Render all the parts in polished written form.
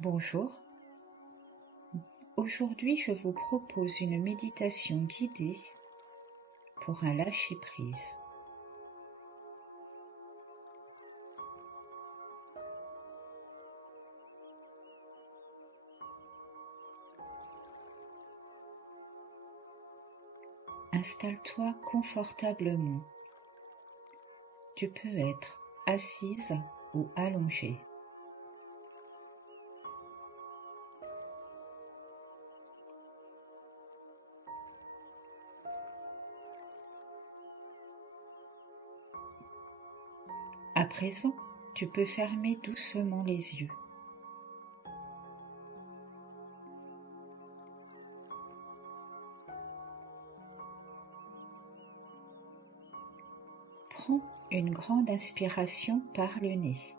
Bonjour, aujourd'hui je vous propose une méditation guidée pour un lâcher-prise. Installe-toi confortablement. Tu peux être assise ou allongée. À présent, tu peux fermer doucement les yeux. Prends une grande inspiration par le nez.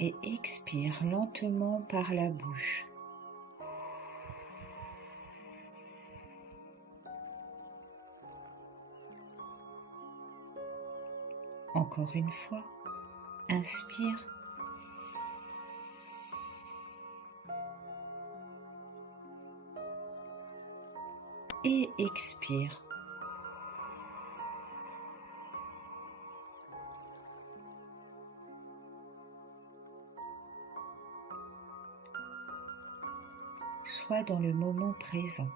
Et expire lentement par la bouche. Encore une fois, inspire. Et expire. Sois dans le moment présent.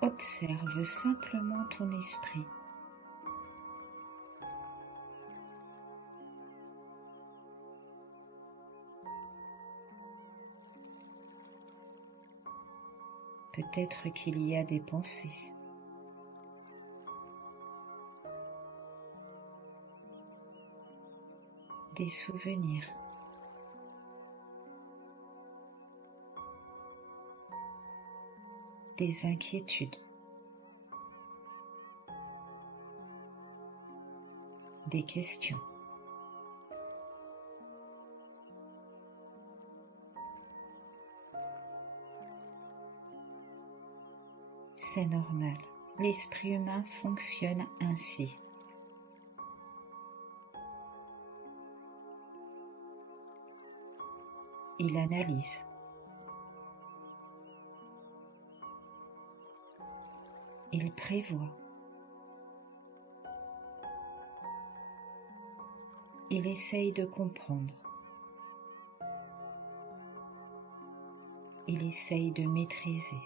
Observe simplement ton esprit. Peut-être qu'il y a des pensées. Des souvenirs. Des inquiétudes. Des questions. C'est normal, l'esprit humain fonctionne ainsi. Il analyse. Il prévoit. Il essaye de comprendre. Il essaye de maîtriser.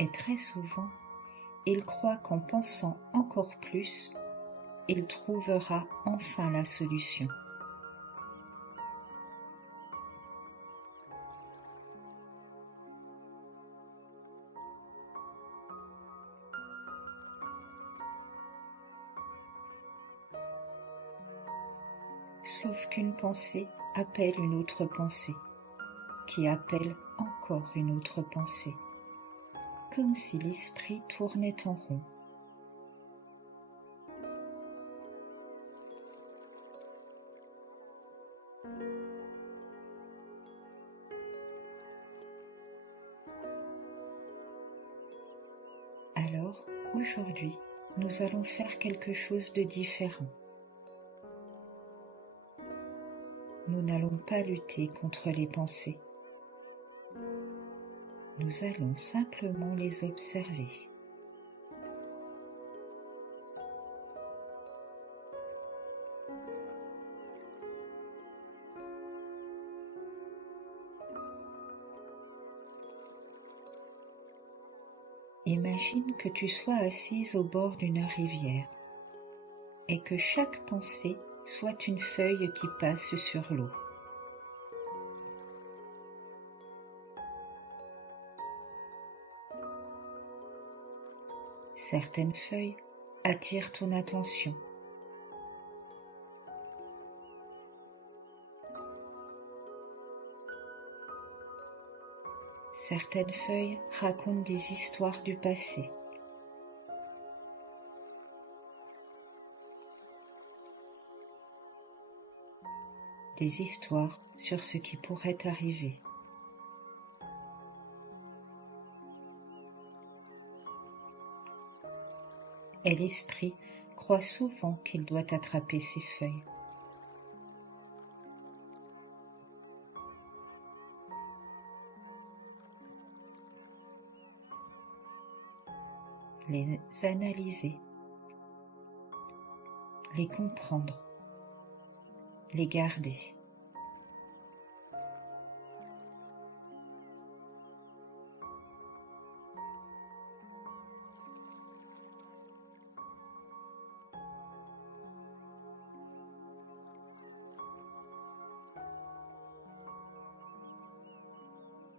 Et très souvent, il croit qu'en pensant encore plus, il trouvera enfin la solution. Sauf qu'une pensée appelle une autre pensée, qui appelle encore une autre pensée, comme si l'esprit tournait en rond. Alors, aujourd'hui, nous allons faire quelque chose de différent. Nous n'allons pas lutter contre les pensées. Nous allons simplement les observer. Imagine que tu sois assise au bord d'une rivière et que chaque pensée soit une feuille qui passe sur l'eau. Certaines feuilles attirent ton attention. Certaines feuilles racontent des histoires du passé. des histoires sur ce qui pourrait arriver. Et l'esprit croit souvent qu'il doit attraper ces feuilles. Les analyser, les comprendre, les garder.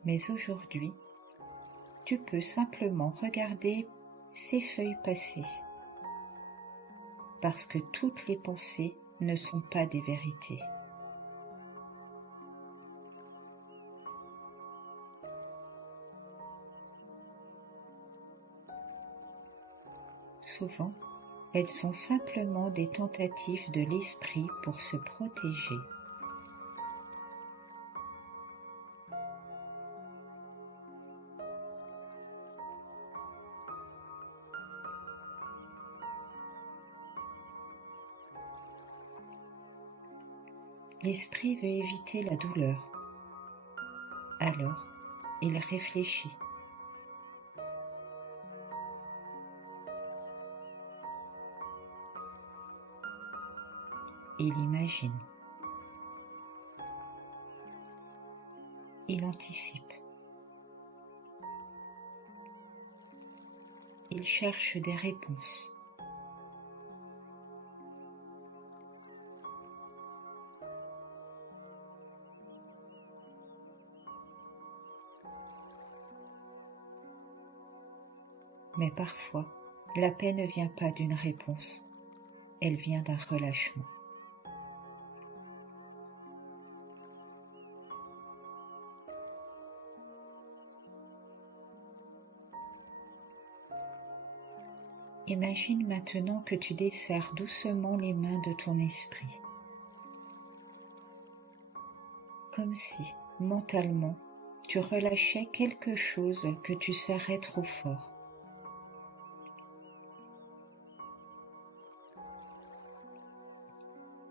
Mais aujourd'hui, tu peux simplement regarder ces feuilles passées, parce que toutes les pensées ne sont pas des vérités. Souvent, elles sont simplement des tentatives de l'esprit pour se protéger. L'esprit veut éviter la douleur. Alors, il réfléchit. Il imagine. Il anticipe. Il cherche des réponses. Mais parfois, la paix ne vient pas d'une réponse, elle vient d'un relâchement. Imagine maintenant que tu desserres doucement les mains de ton esprit, comme si, mentalement, tu relâchais quelque chose que tu serrais trop fort.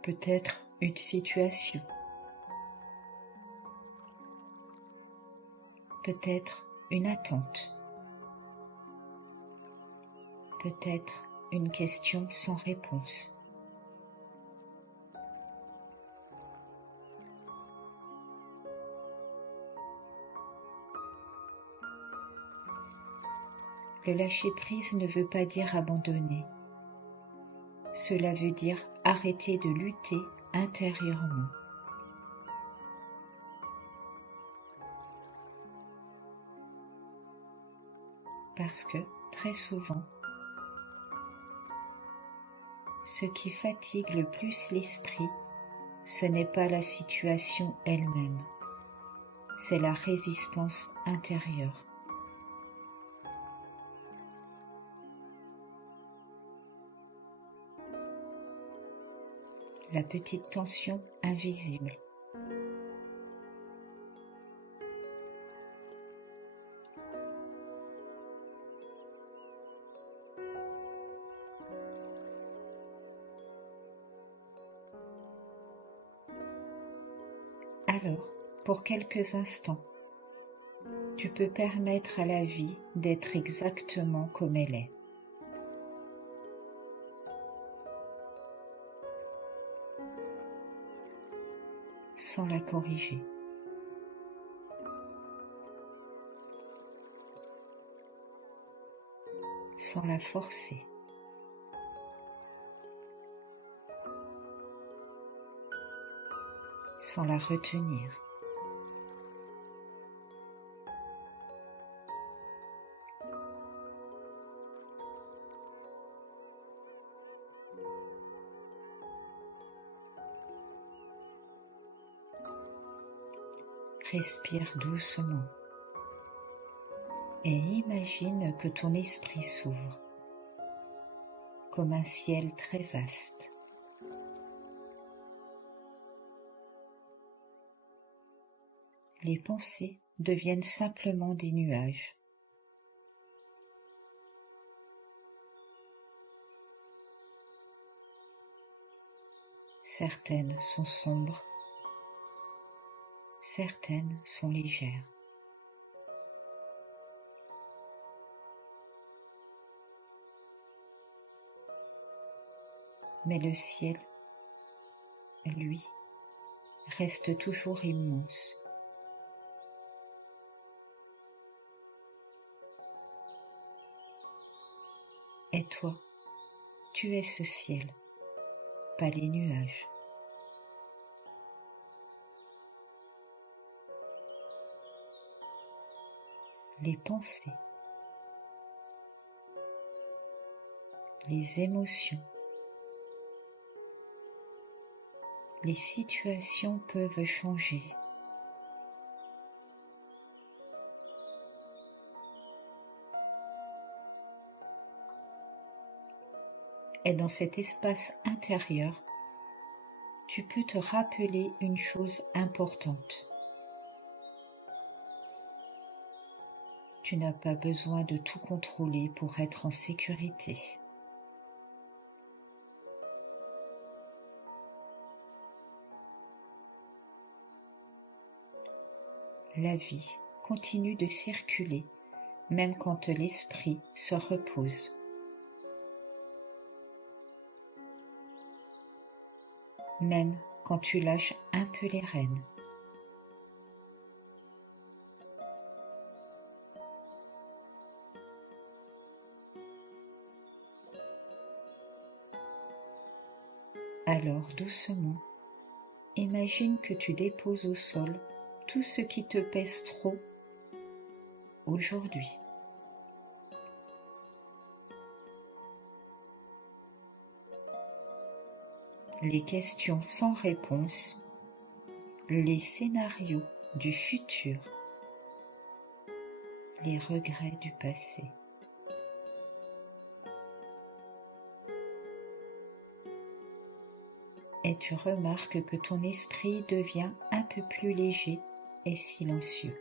Peut-être une situation, peut-être une attente, peut-être une question sans réponse. Le lâcher-prise ne veut pas dire abandonner. Cela veut dire arrêter de lutter intérieurement. Parce que, très souvent, ce qui fatigue le plus l'esprit, ce n'est pas la situation elle-même, c'est la résistance intérieure. La petite tension invisible. Alors, pour quelques instants, tu peux permettre à la vie d'être exactement comme elle est. Sans la corriger. Sans la forcer. Sans la retenir. Respire doucement et imagine que ton esprit s'ouvre comme un ciel très vaste. les pensées deviennent simplement des nuages. Certaines sont sombres, certaines sont légères. Mais le ciel, lui, reste toujours immense. Et toi, tu es ce ciel, pas les nuages. Les pensées, les émotions, les situations peuvent changer. Et dans cet espace intérieur, tu peux te rappeler une chose importante. Tu n'as pas besoin de tout contrôler pour être en sécurité. La vie continue de circuler, même quand l'esprit se repose. Même quand tu lâches un peu les rênes. Alors doucement, imagine que tu déposes au sol tout ce qui te pèse trop aujourd'hui. Les questions sans réponse, les scénarios du futur, les regrets du passé. Et tu remarques que ton esprit devient un peu plus léger et silencieux.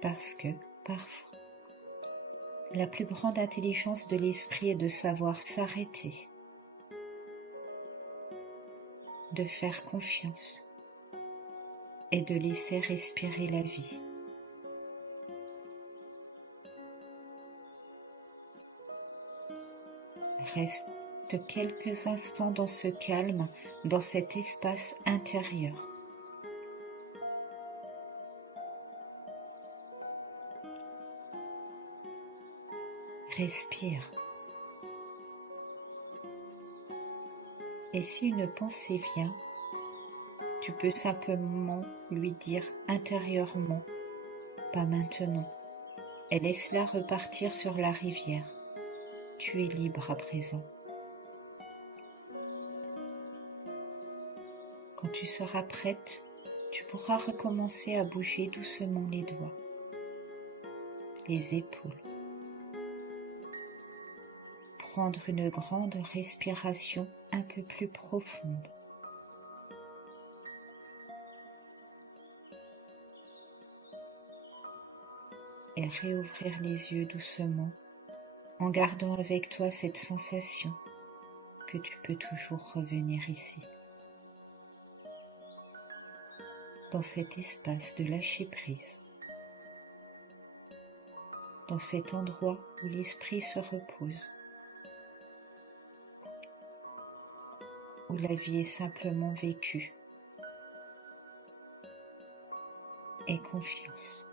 Parce que, parfois, la plus grande intelligence de l'esprit est de savoir s'arrêter, de faire confiance et de laisser respirer la vie. Reste quelques instants dans ce calme, dans cet espace intérieur. Respire. Et si une pensée vient, tu peux simplement lui dire intérieurement, pas maintenant, et laisse-la repartir sur la rivière. Tu es libre à présent. Quand tu seras prête, tu pourras recommencer à bouger doucement les doigts, les épaules. Prendre une grande respiration un peu plus profonde. Et réouvrir les yeux doucement en gardant avec toi cette sensation que tu peux toujours revenir ici. Dans cet espace de lâcher prise. Dans cet endroit où l'esprit se repose. Où la vie est simplement vécue. Et confiance.